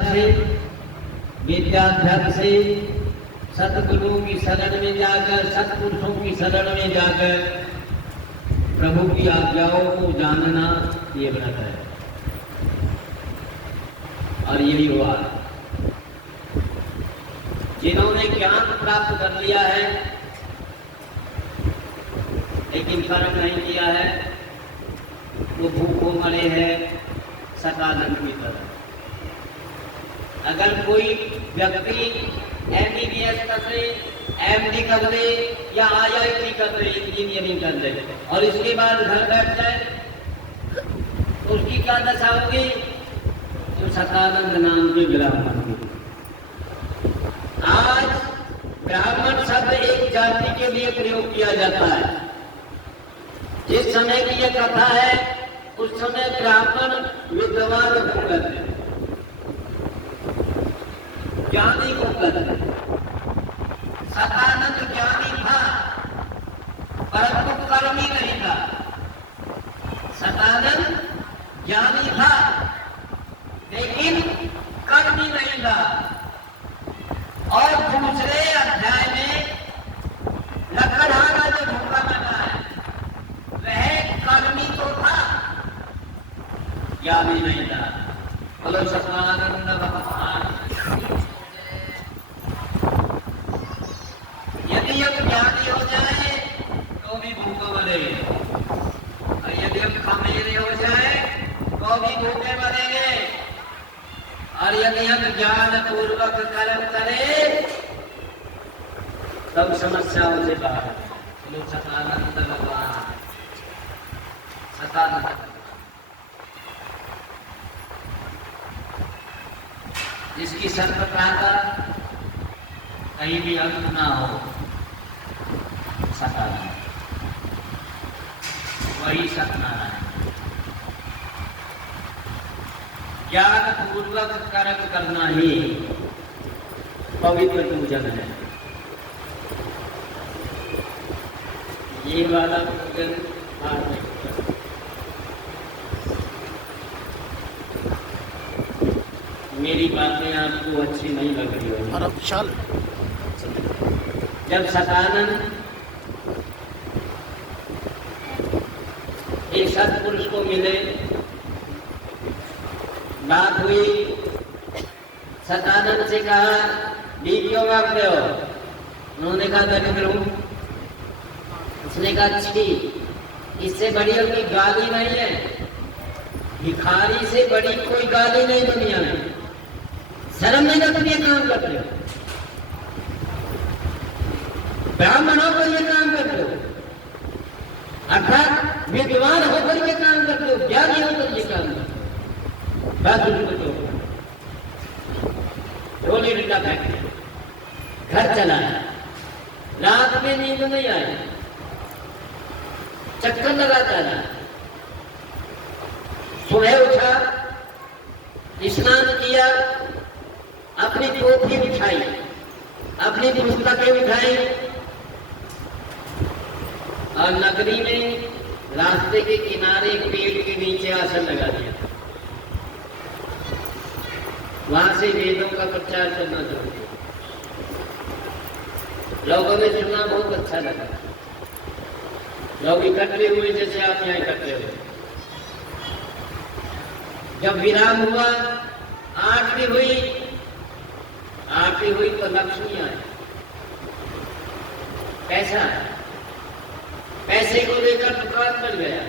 से विद्याध्यक्ष से सतगुरुओं की शरण में जाकर, सत्पुरुषों की शरण में जाकर प्रभु की आज्ञाओं को जानना ये व्रत है। और यही हुआ जिन्होंने ज्ञान प्राप्त कर लिया है लेकिन कर्म नहीं किया है, वो भूखों मरे हैं सतानंद की तरह। अगर कोई व्यक्ति MBBS कर ले, MD कर ले या IIT कर ले, इंजीनियरिंग कर ले और इसके बाद घर बैठ जाए तो उसकी क्या दशा होगी? तो सतानंद नाम के ब्राह्मण की। आज ब्राह्मण शब्द एक जाति के लिए प्रयोग किया जाता है। जिस समय की यह कथा है उस समय ब्राह्मण विद्वान को कहते हैं, ज्ञानी को कहते हैं। सतानंद ज्ञानी था परंतु कर्मी नहीं था। सतानंद ज्ञानी था लेकिन कर्मी नहीं था। और दूसरे अध्याय में लकड़हारा जो भूखा बना है वह कर्मी तो था, ज्ञानी नहीं था। बोलो सतानंद भगवान। यदि हम ज्ञानी हो जाए तो भी भूखे मरेंगे और यदि हम खमेरे हो जाए तो भी भूखे मरेंगे। और यदि हम ज्ञान पूर्वक कर्म करें तब समस्याओं से बाहर। बोलो सतानंद भगवान। सतानंद जिसकी सर्वता का कहीं भी अंत ना हो, सतानंद वही सत्यनारायण। ज्ञान पूर्वक कर्म करना ही पवित्र पूजन है। ये वाला पूजन मेरी बातें आपको अच्छी नहीं लग रही हो। जब सतानंद एक सत्पुरुष को मिले, बात हुई, सतानंद से कहा दी क्यों मांगते हो? उन्होंने कहा दरिद्र हूं। उसने कहा अच्छी, इससे बड़ी उनकी गाली नहीं है। भिखारी से बड़ी कोई गाली नहीं दुनिया में। शर्म नहीं ना तुम ये काम करते हो? ब्राह्मण होकर ये काम करते हो, अर्थात विद्वान होकर ये काम करते हो, ज्ञानी होकर ये काम करते हो। बस उनको झोली डंडा फेंक घर चला। रात में नींद नहीं आई, चक्कर लगाता रहा। सुबह उठा, स्नान किया, अपनी पोथी बिछाई, अपनी पुस्तकें बिछाई और नगरी में रास्ते के किनारे पेड़ के नीचे आसन लगा दिया। वहां से वेदों का प्रचार करना शुरू किया। लोगों ने सुना, बहुत अच्छा लगा। लोग इकट्ठे हुए जैसे आप यहाँ इकट्ठे हुए। जब विराम हुआ, आरती हुई तो लक्ष्मी आई। पैसे को लेकर दुकान पर गया,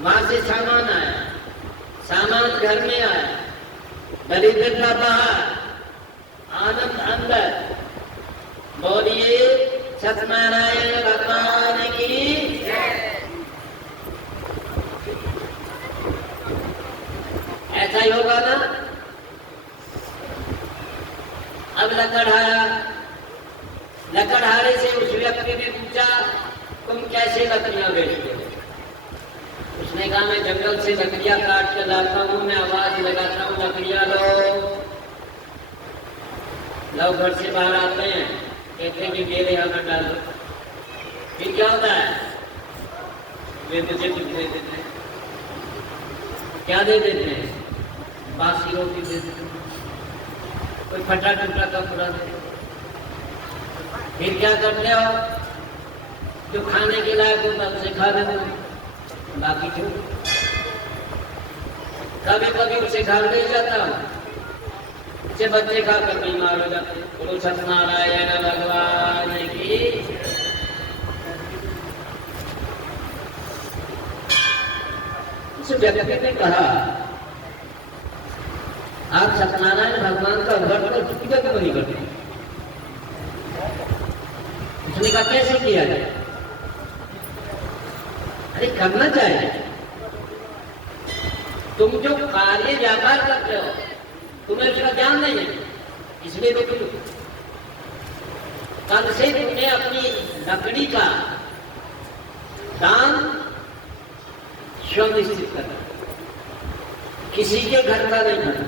वहां से सामान आया, सामान घर में आया, दरिद्रता बाहर, आनंद अंदर। बोलिए सत्यनारायण भगवान की जय। ऐसा ही होगा ना? अब लकड़हारे से उस व्यक्ति ने पूछा तुम कैसे लकड़ियां बेचते हो? उसने कहा मैं जंगल से लकड़ियां काट कर लाता हूँ, मैं आवाज लगाता हूँ लकड़ियां लो। लोग घर से बाहर आते हैं, कहते हैं कि मेरे यहाँ पर डाल दो। फिर क्या होता है? वे मुझे कुछ दे देते हैं। क्या दे देते हैं? बासी रोटी दे देते हैं। कोई फटा टूटा कपड़ा दे। फिर क्या करते हो, जो खाने के लायक होता उसे खा देते हो, बाकी छोड़। कभी कभी उसे घर ले जाता हूँ, उसे बच्चे खाकर बीमार हो जाते। बोलो सत्यनारायण भगवान की। उस व्यक्ति ने कहा, आप सत्यनारायण भगवान का व्रत तो पूजा क्यों नहीं करते? उसने कहा कैसे किया जाए? अरे करना चाहिए। तुम जो कार्य व्यापार करते हो तुम्हें उसका ज्ञान नहीं है, इसलिए तो तुम कल से तुमने अपनी लकड़ी का दान सुनिश्चित करना, किसी के घर का नहीं करना,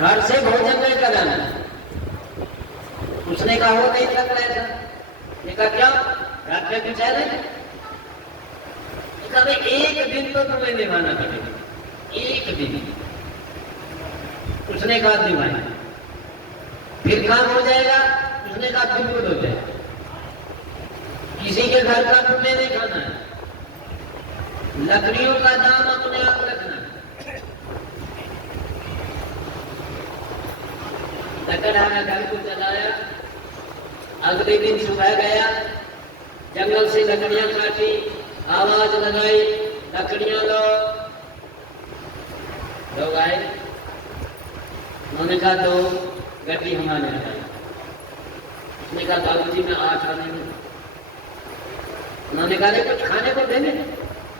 घर से भोजन नहीं कराना। उसने कहा वो नहीं कर रहा था। ये कहा क्या रात में कुछ है नहीं? एक दिन तो तुम्हें निभाना पड़ेगा, एक दिन। उसने कहा निभाए, फिर काम हो जाएगा। उसने कहा बिल्कुल हो जाएगा। किसी के घर का तुम्हें नहीं खाना है, लकड़ियों का दाम अपने आप रखना। लकड़हारा घर को चलाया। अगले दिन सुबह गया, जंगल से लकड़ियां काटी, आवाज लगाई, लकड़ियां लो। लोग आए, उन्होंने कहा दो गड्डी हमारे लगाई। उसने कहा बाबूजी मैं 8 आने में। उन्होंने कहा कुछ खाने को देने?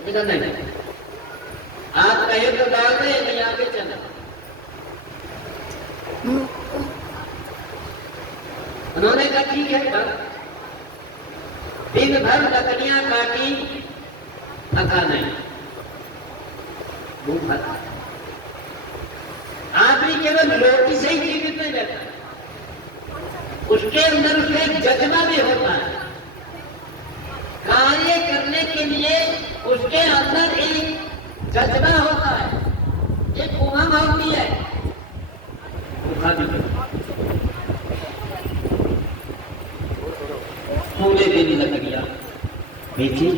कहा नहीं, आप कहे तो डाल दे, नहीं आगे चला। उन्होंने कहा ठीक है। दिन भर लकड़ियां काटी, थका नहीं, भूखा था। आदमी केवल रोटी से ही जीवित नहीं रहता, उसके अंदर उसका एक जज्बा भी होता है। कार्य करने के लिए उसके अंदर एक जज्बा होता है, एक उमंग होती है। भूखा भी पूरे दिन लकड़ियां बेची,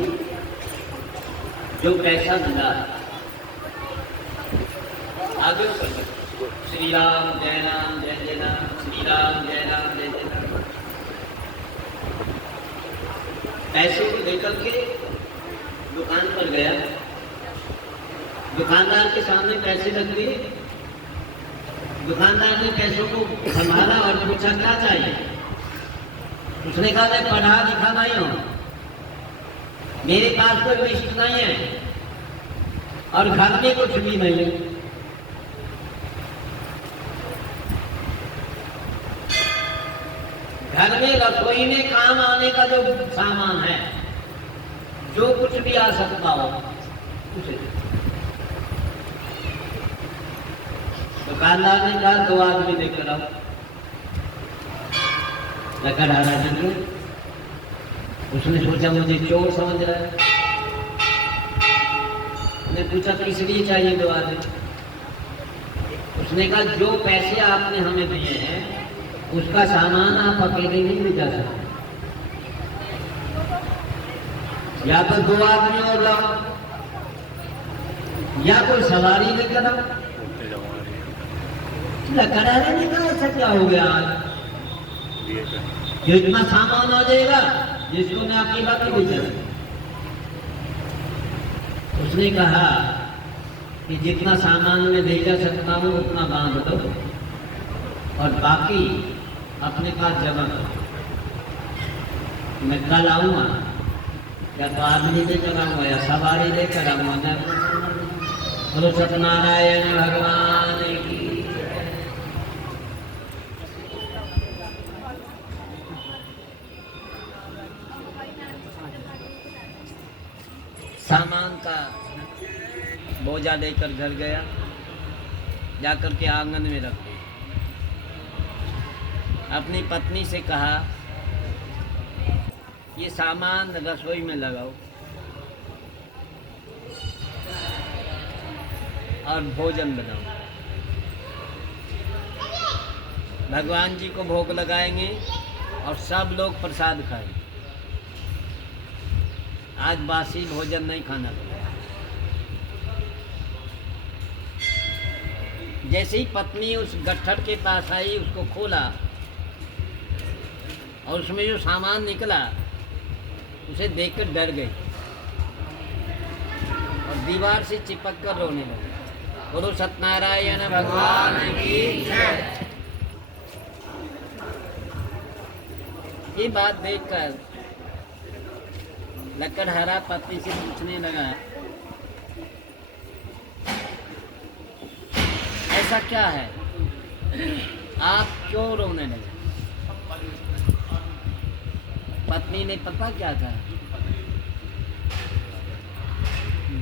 जो पैसा मिला आगे श्री राम जय राम जय जय राम, श्री राम जय जय राम। पैसे को लेकर के दुकान पर गया, दुकानदार के सामने पैसे रख दिए। दुकानदार ने पैसों को संभाला और पूछा क्या चाहिए? उसने कहा मैं पढ़ा लिखा नहीं हूं, मेरे पास कोई लिस्ट नहीं है और घर में कुछ भी नहीं है। घर में रसोई में काम आने का जो सामान है, जो कुछ भी आ सकता हो उसे। दुकानदार ने कहा 2 आदमी लेकर आओ। लकड़हारा जल गया। उसने सोचा मुझे चोर समझ रहा है। उसने पूछा किस लिए चाहिए 2 आदमी? उसने कहा जो पैसे आपने हमें दिए हैं उसका सामान आप अकेले नहीं ले जा सकते, या तो 2 आदमी और लाओ या कोई सवारी लेकर आओ। लकड़हारे ने कहा ऐसा क्या हो गया आज, जो इतना सामान आ जाएगा जिसको मैं अकेला भी ले जाऊं। उसने कहा कि जितना सामान मैं ले जा सकता हूँ उतना बांध दो और बाकी अपने पास जमा करो। मैं कल आऊंगा, या तो आदमी लेकर आऊंगा या सवारी लेकर आऊंगा। बोलो सत्यनारायण भगवान की। सामान का बोझा लेकर घर गया, जाकर के आंगन में रख दिया। अपनी पत्नी से कहा ये सामान रसोई में लगाओ और भोजन बनाओ। भगवान जी को भोग लगाएंगे और सब लोग प्रसाद खाएंगे। आज बासी भोजन नहीं खाना पड़ेगा। जैसे ही पत्नी उस गट्ठर के पास आई, उसको खोला और उसमें जो सामान निकला उसे देखकर डर गई और दीवार से चिपक कर रोने लगी। बोलो सत्यनारायण भगवान की जय। ये बात देखकर लकड़हारा पत्नी से पूछने लगा, ऐसा क्या है, आप क्यों रोने लगे? पत्नी ने पता क्या कहा,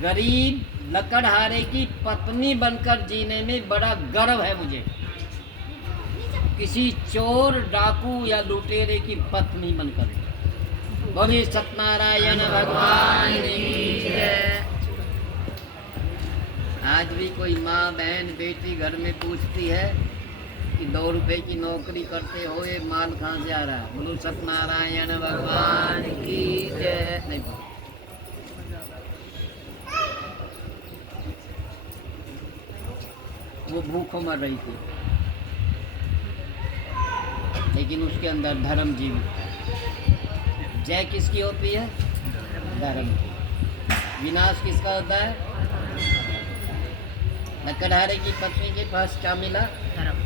गरीब लकड़हारे की पत्नी बनकर जीने में बड़ा गर्व है मुझे, किसी चोर डाकू या लुटेरे की पत्नी बनकर। बोले सत्यनारायण भगवान की जय। आज भी कोई माँ बहन बेटी घर में पूछती है कि 2 रुपए की नौकरी करते हो, ये माल कहाँ से आ रहा है? बोलो सत्यनारायण भगवान की जय। नहीं, वो भूखों मर रही थी, लेकिन उसके अंदर धर्म जीवित है। जय किसकी होती है? धर्म की। विनाश किसका होता है? लकड़हारे की पत्नी के पास क्या मिला? धर्म।